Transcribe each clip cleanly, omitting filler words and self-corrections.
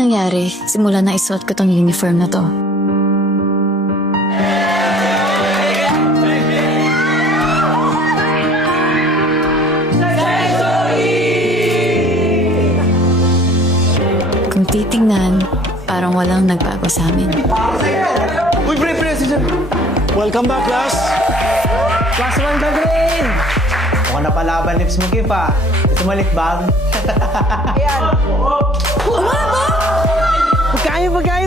nangyari simula na isuot ko tong uniform na to. Kung titingnan, parang walang nagbago sa amin. Uy, pre! Welcome back, class! Class 1 ka, Green! Mukhang napalaban lips mo, Kip, ah. Gusto mo litbag? Ayan!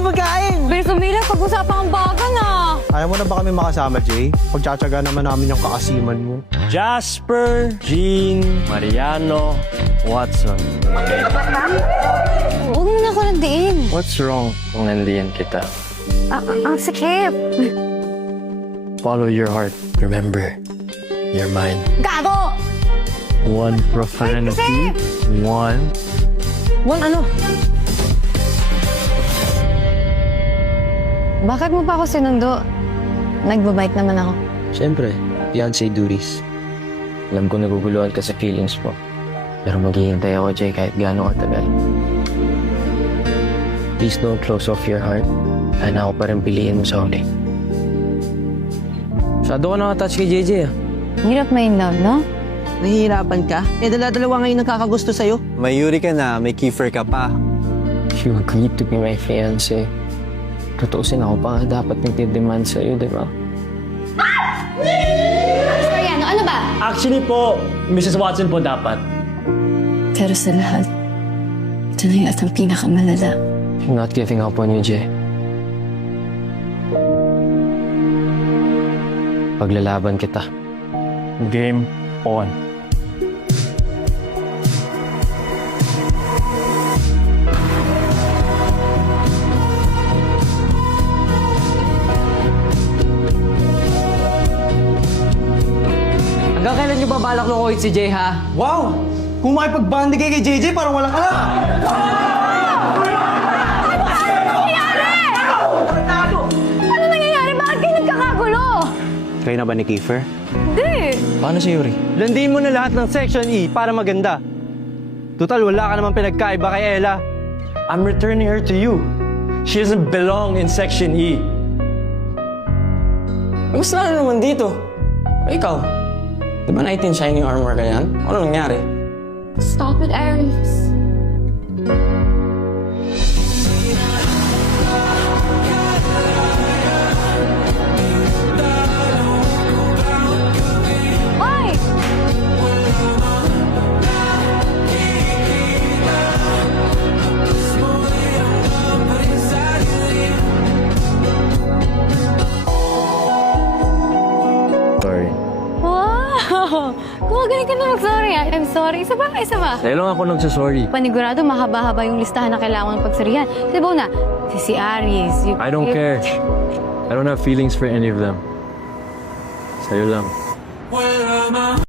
Pagkain! Bilis umila, pag-usapan ang baga na. Ayaw mo na ba kami makasama, Jay? Pagtsatsaga naman namin yung kaasiman mo. Jasper, Jean, Mariano, Watson. Huwag mo na ako nandiin. What's wrong kung nandiyan kita? Ang sikip. Follow your heart. Remember, you're mine. Gago! One profanity, one... Ano? Bakit mo pa ako sinundo? Nagbabike naman ako. Siyempre, fiancé duties. Alam ko naguguluhan ka sa feelings mo. Pero maghihintay ako, Jay, kahit gaano katagal. Please don't close off your heart. Sana ako pa rin piliin mo sa huli. Masyado ka nakatouch kay JJ, ah. Hirap may in love, no? Nahihirapan ka? Eh, dala-dalawa ngayon nagkakagusto sa'yo. May Yuri ka na, may Kiefer ka pa. You agreed to be my fiancé. Tutuusin ako pa nga dapat nagtidemand sa'yo, di ba? Mariano, ano ba? Actually po, Mrs. Watson po dapat. Pero sa lahat, ito na yung at ang pinakamalala. I'm not giving up on you, Jay. Paglalaban kita. Game on. Hanggang kailan niyo ba balak lukuhin si Jay, ha? Wow! Kung makipag-bandi kayo kay JJ, parang walang alam. Ano nangyayari? Bakit kayo nagkakagulo? Kayo na ba ni Kiefer? Hindi. Paano si Yuri? Landiin mo na lahat ng Section E para maganda. Total, wala ka naman pinagkaiba kay Ella. I'm returning her to you. She doesn't belong in Section E. Mas lalo naman dito. Ikaw, di ba 19 shining armor ka yan? Ano nangyari? Stop it, Aries. Hoy! Sorry. Wow! Gumagaling ka na mag-sorry, ah. I'm sorry. Isa ba? Dahil lang ako nagsasorry. Panigurado, mahaba-haba yung listahan na kailangan ng pagsarihan. Diba na? Si Aries. I don't care. I don't have feelings for any of them. Sa'yo lang.